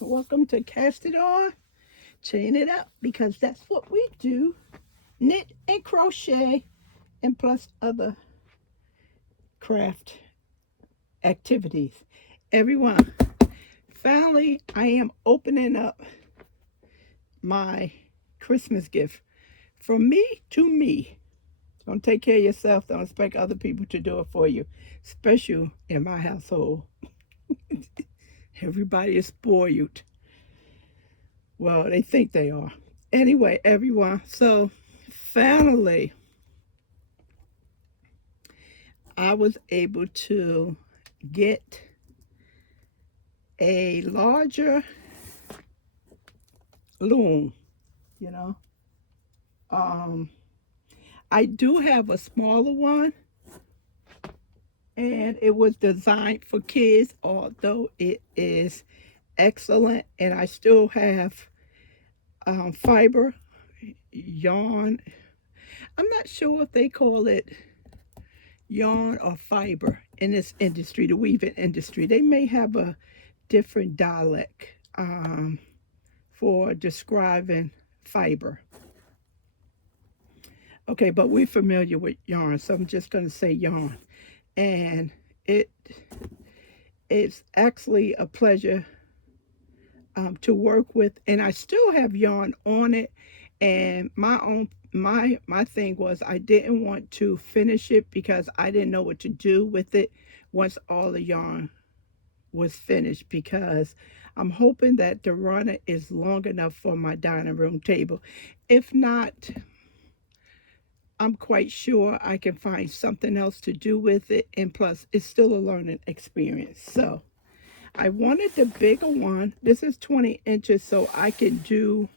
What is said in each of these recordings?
Welcome to Cast It On, Chain It Up, because that's what we do. Knit and crochet, and plus other craft activities. Everyone, finally, I am opening up my Christmas gift from me to me. Don't take care of yourself. Don't expect other people to do it for you, especially in my household. Everybody is spoiled. Well, they think they are. Anyway, everyone, so finally, I was able to get a larger loom, you know. I do have a smaller one, and it was designed for kids, although it is excellent. And I still have fiber, yarn. I'm not sure if they call it yarn or fiber in this industry, the weaving industry. They may have a different dialect for describing fiber. Okay, but we're familiar with yarn, so I'm just going to say yarn. And it's actually a pleasure to work with, and I still have yarn on it. And my thing was I didn't want to finish it because I didn't know what to do with it once all the yarn was finished, because I'm hoping that the runner is long enough for my dining room table. If not, I'm quite sure I can find something else to do with it, and plus it's still a learning experience. So I wanted the bigger one. This is 20 inches, so I can do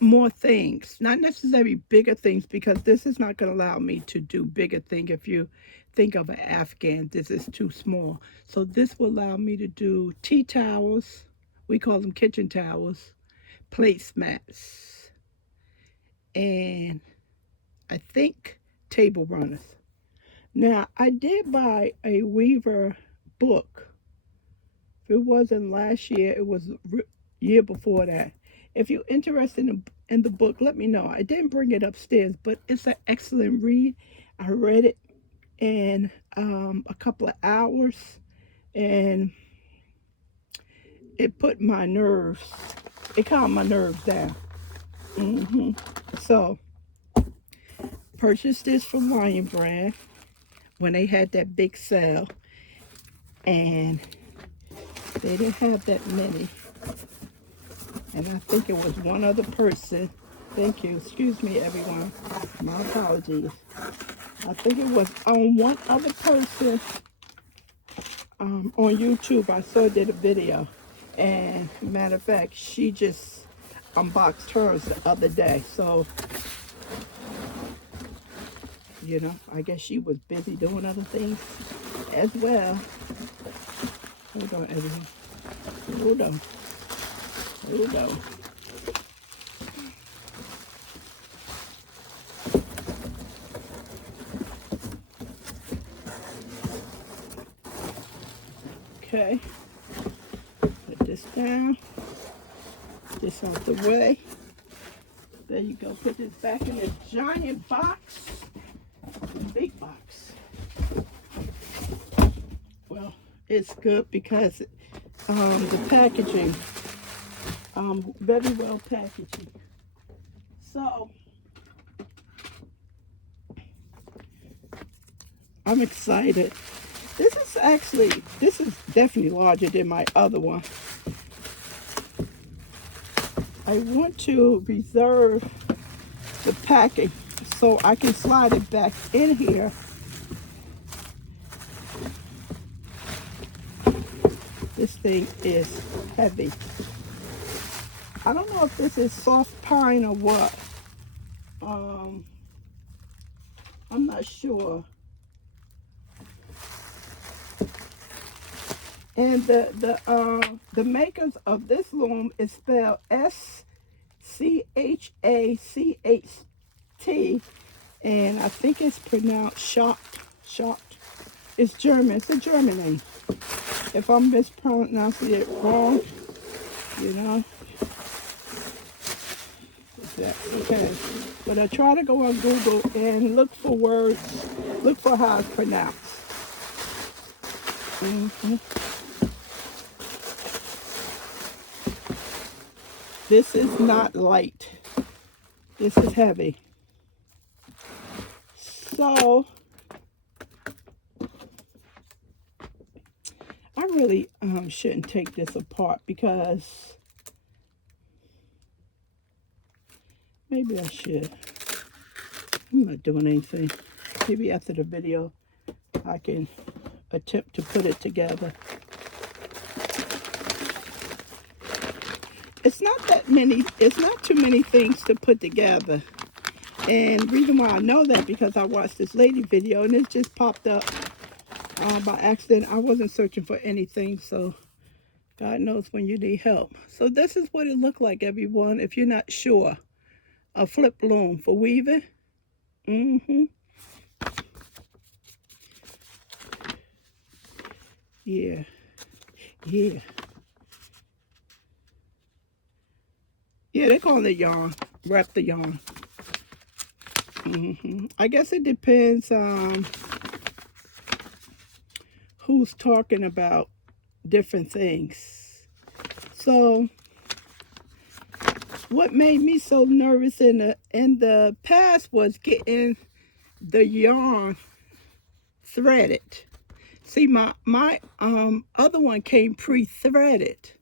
more things. Not necessarily bigger things, because this is not going to allow me to do bigger things. If you think of an Afghan, this is too small. So this will allow me to do tea towels. We call them kitchen towels, placemats, and I think table runners. Now, I did buy a Weaver book. If it wasn't last year, it was year before that. If you're interested in the book, let me know. I didn't bring it upstairs, but it's an excellent read. I read it in a couple of hours, and it put my nerves, it calmed my nerves down. So, purchased this from Lion Brand when they had that big sale, and they didn't have that many. And I think it was one other person. Thank you. Excuse me, everyone. My apologies. I think it was on one other person on YouTube. I saw did a video. And matter of fact, she just unboxed hers the other day. So, you know, I guess she was busy doing other things as well. Hold on, everyone. Hold on. Hold on. Okay. Put this down. This out the way. There you go. Put this back in this giant box. Big box. Well, it's good because the packaging, very well packaging. So I'm excited. This is definitely larger than my other one. I want to reserve the packing so I can slide it back in here. This thing is heavy. I don't know if this is soft pine or what. I'm not sure. And the makers of this loom is spelled Schacht, and I think it's pronounced Schacht. Schacht. It's German. It's a German name. if I'm mispronouncing it wrong, you know. Okay. But I try to go on Google and look for words, look for how it's pronounced. Mm-hmm. This is not light. This is heavy. So, I really shouldn't take this apart because maybe I should. I'm not doing anything. Maybe after the video I can attempt to put it together. It's not that many, it's not too many things to put together. And the reason why I know that because I watched this lady video and it just popped up by accident. I wasn't searching for anything, so God knows when you need help. So this is what it looked like, everyone, if you're not sure. A flip loom for weaving. Mm-hmm. Yeah. Yeah. Yeah, they call it yarn. Wrap the yarn. Mm-hmm. I guess it depends who's talking about different things. So what made me so nervous in the past was getting the yarn threaded. See, my other one came pre-threaded,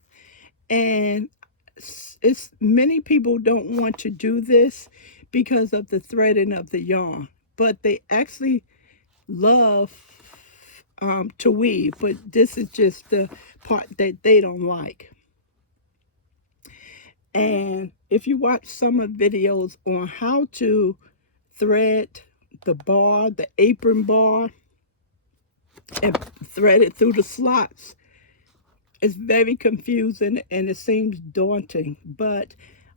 and it's many people don't want to do this because of the threading of the yarn, but they actually love to weave. But this is just the part that they don't like. And if you watch some of videos on how to thread the bar, the apron bar, and thread it through the slots, it's very confusing and it seems daunting. But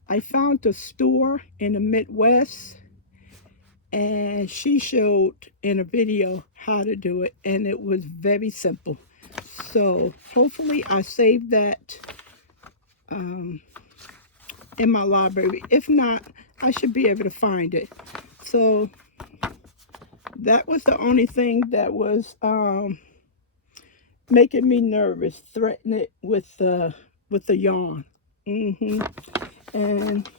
I found a store in the Midwest and she showed in a video how to do it, and it was very simple. So hopefully I saved that in my library. If not, I should be able to find it. So that was the only thing that was making me nervous, threatening it with the yarn. And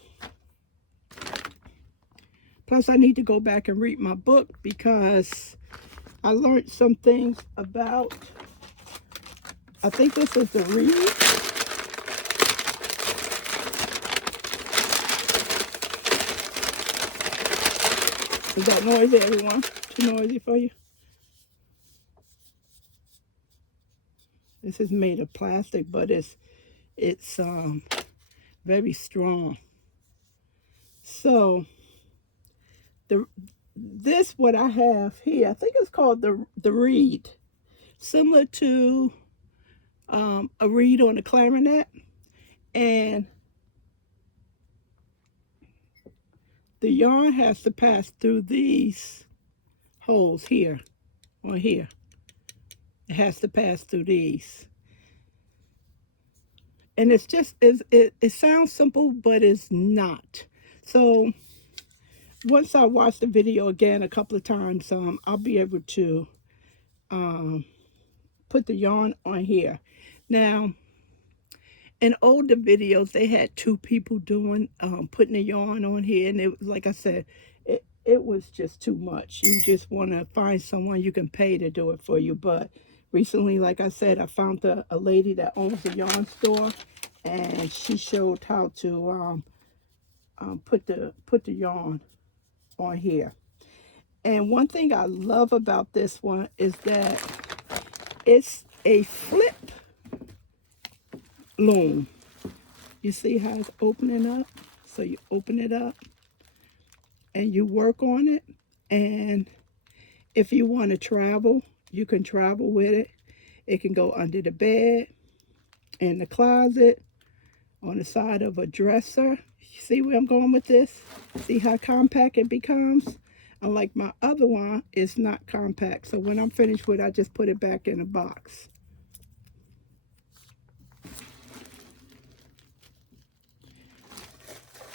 plus I need to go back and read my book because I learned some things about, I think this is the reed. Is that noisy, everyone? Too noisy for you? This is made of plastic, but it's very strong. So this what I have here, I think it's called the reed, similar to a reed on a clarinet, and the yarn has to pass through these holes here, or here. It has to pass through these. And it's just, it sounds simple, but it's not. So once I watch the video again a couple of times, I'll be able to put the yarn on here. Now, in older videos, they had two people doing, putting the yarn on here. And it, like I said, it was just too much. You just want to find someone you can pay to do it for you. But recently, like I said, I found a lady that owns a yarn store, and she showed how to put the yarn on here. And one thing I love about this one is that it's a flip loom. You see how it's opening up? So you open it up and you work on it. And if you want to travel, you can travel with it. It can go under the bed, in the closet, on the side of a dresser. You see where I'm going with this? See how compact it becomes? Unlike my other one, it's not compact. So when I'm finished with it, I just put it back in a box.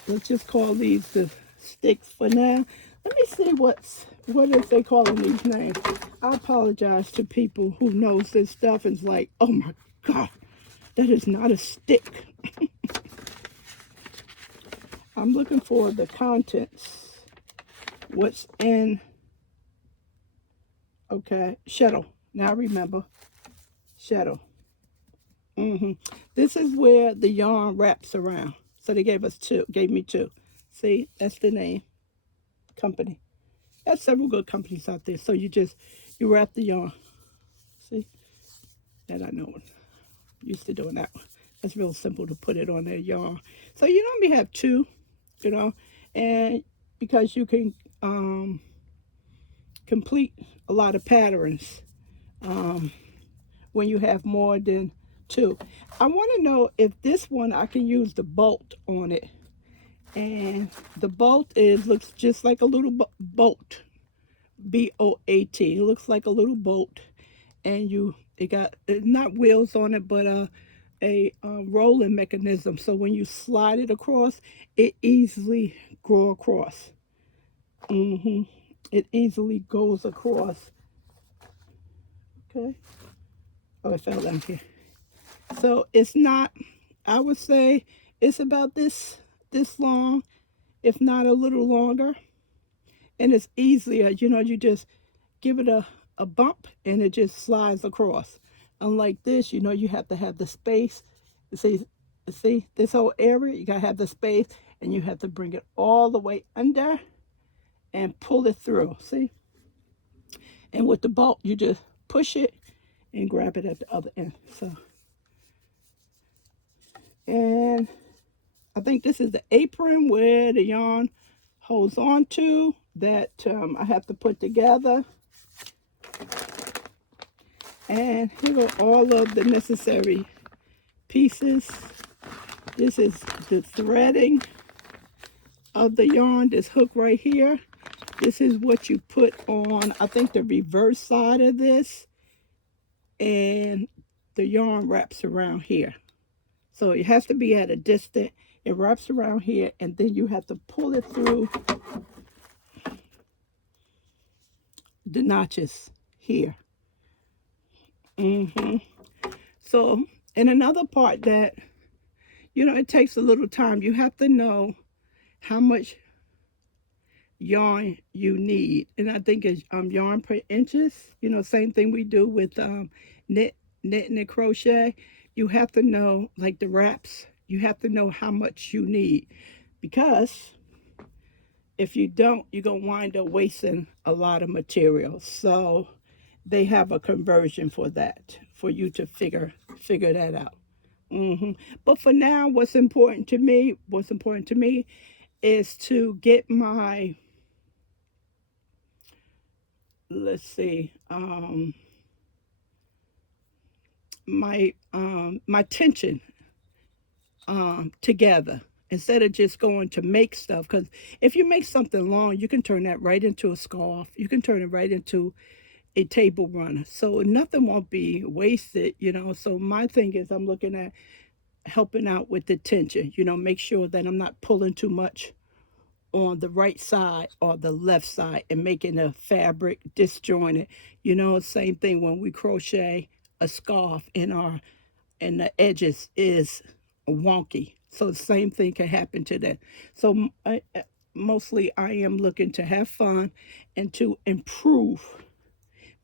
let's just call these the sticks for now. Let me see what is they calling these names. I apologize to people who knows this stuff and is like, oh my God, that is not a stick. I'm looking for the contents. What's in, okay, Heddle. Now remember, Heddle. This is where the yarn wraps around. So they gave me two. See, that's the name, company. There's several good companies out there. So you wrap the yarn. See, that I know. Used to doing that one. It's real simple to put it on their yarn. So you normally have two, and because you can complete a lot of patterns when you have more than two. I want to know if this one I can use the bolt on it, and the bolt looks just like a little bolt, B-O-A-T. It looks like a little bolt, and it got not wheels on it, but a rolling mechanism. So when you slide it across, it easily go across. It easily goes across. Okay. Oh, it fell down here. So it's not, I would say it's about this long, if not a little longer. And it's easier, you just give it a bump and it just slides across. Unlike this, you have to have the space. See this whole area, you gotta have the space, and you have to bring it all the way under and pull it through. See? And with the bolt, you just push it and grab it at the other end. So, and I think this is the apron where the yarn holds on to that I have to put together. And here are all of the necessary pieces. This is the threading of the yarn, this hook right here. This is what you put on, I think, the reverse side of this. And the yarn wraps around here. So it has to be at a distance. It wraps around here, and then you have to pull it through the notches here. So, and another part that, it takes a little time. You have to know how much yarn you need. And I think it's yarn per inches. Same thing we do with knitting and crochet. You have to know, like the wraps, you have to know how much you need. Because if you don't, you're going to wind up wasting a lot of material. So they have a conversion for that, for you to figure that out. But for now, what's important to me is to get my, let's see, my tension together, instead of just going to make stuff. Because if you make something long, you can turn that right into a scarf. You can turn it right into a table runner. So nothing won't be wasted, So my thing is, I'm looking at helping out with the tension, make sure that I'm not pulling too much on the right side or the left side and making the fabric disjointed. Same thing when we crochet a scarf and the edges is wonky. So the same thing can happen to that. So mostly I am looking to have fun and to improve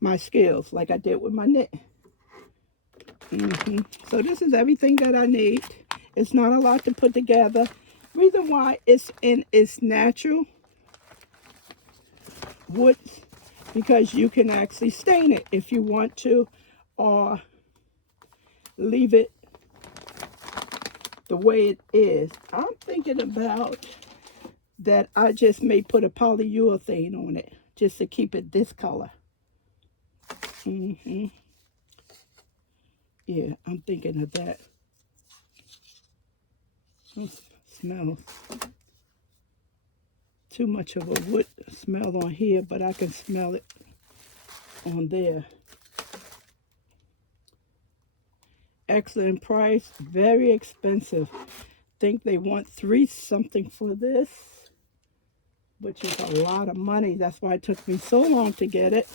my skills like I did with my knit. So this is everything that I need. It's not a lot to put together. Reason why it's in its natural wood, because you can actually stain it if you want to, or leave it the way it is. I'm thinking about that I just may put a polyurethane on it just to keep it this color. Yeah, I'm thinking of that. Smells too much of a wood smell on here, but I can smell it on there. Excellent price, very expensive. think they want 3 something for this, which is a lot of money. That's why it took me so long to get it.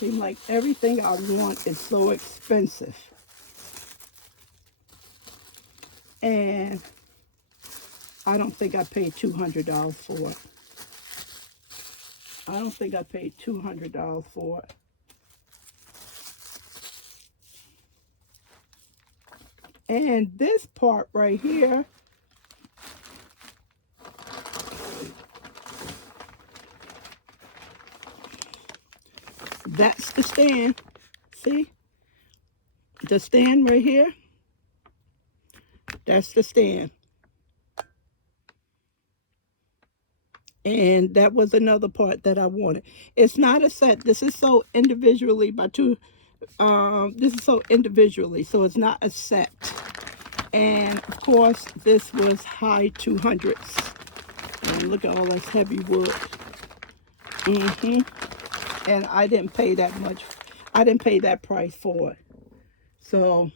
Seems like everything I want is so expensive. And I don't think I paid $200 for it. I don't think I paid $200 for it. And this part right here, that's the stand. See? The stand right here. That's the stand. And that was another part that I wanted. It's not a set. This is so individually by two. This is so individually, so it's not a set. And of course, this was high 200s. And look at all this heavy wood. And I didn't pay that much. I didn't pay that price for it. So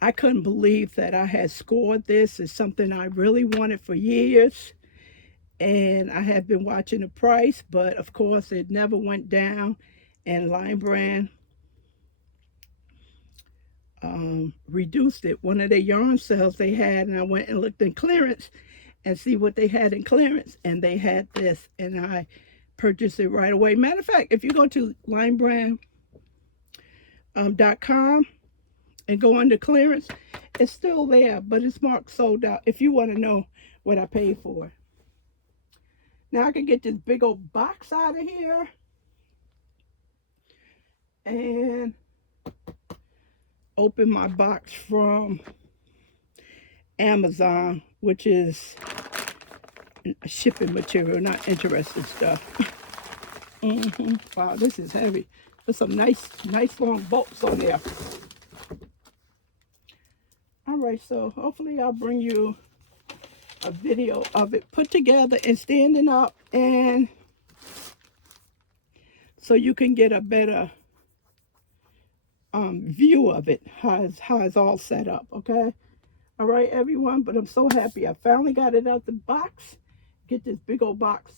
I couldn't believe that I had scored this. It's something I really wanted for years. And I have been watching the price, but of course it never went down. And Line Brand reduced it. One of the yarn sales they had, and I went and looked in clearance and see what they had in clearance, and they had this, and I purchased it right away. Matter of fact, if you go to linebrand.com and go under clearance, it's still there, but it's marked sold out if you want to know what I paid for it. Now I can get this big old box out of here and open my box from Amazon, which is shipping material, not interesting stuff. Wow, this is heavy. There's some nice long bolts on there. All right, so hopefully I'll bring you a video of it put together and standing up, and so you can get a better view of it, how it's all set up. Okay, all right everyone, but I'm so happy I finally got it out the box. Get this big old box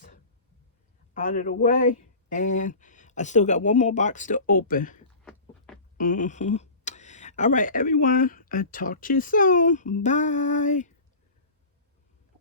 out of the way, and I still got one more box to open. All right everyone, I'll talk to you soon. Bye.